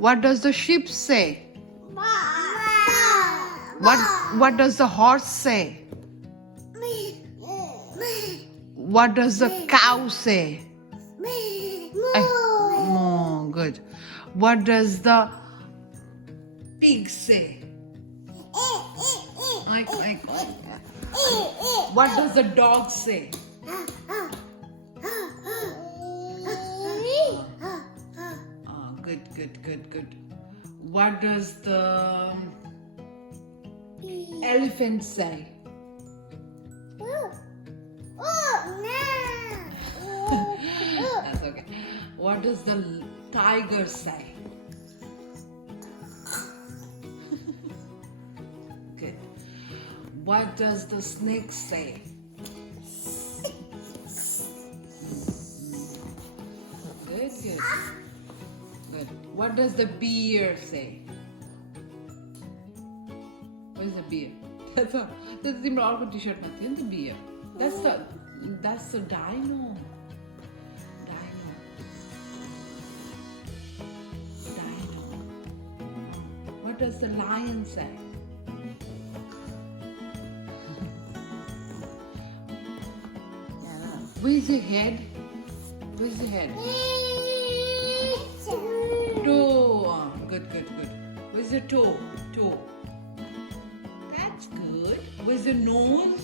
What does the sheep say? What does the horse say? What does the cow say? Oh, good. What does the pig say? What does the dog say? Good. What does the elephant say? That's okay. What does the tiger say? Good. What does the snake say? Good. Good. What does the bear say? Where's the bear? That's the all t-shirt. The bear. That's the dino. Dino. What does the lion say? Where's your head? Where's the head? Toe. Good. Where's the toe? That's good. Where's the nose?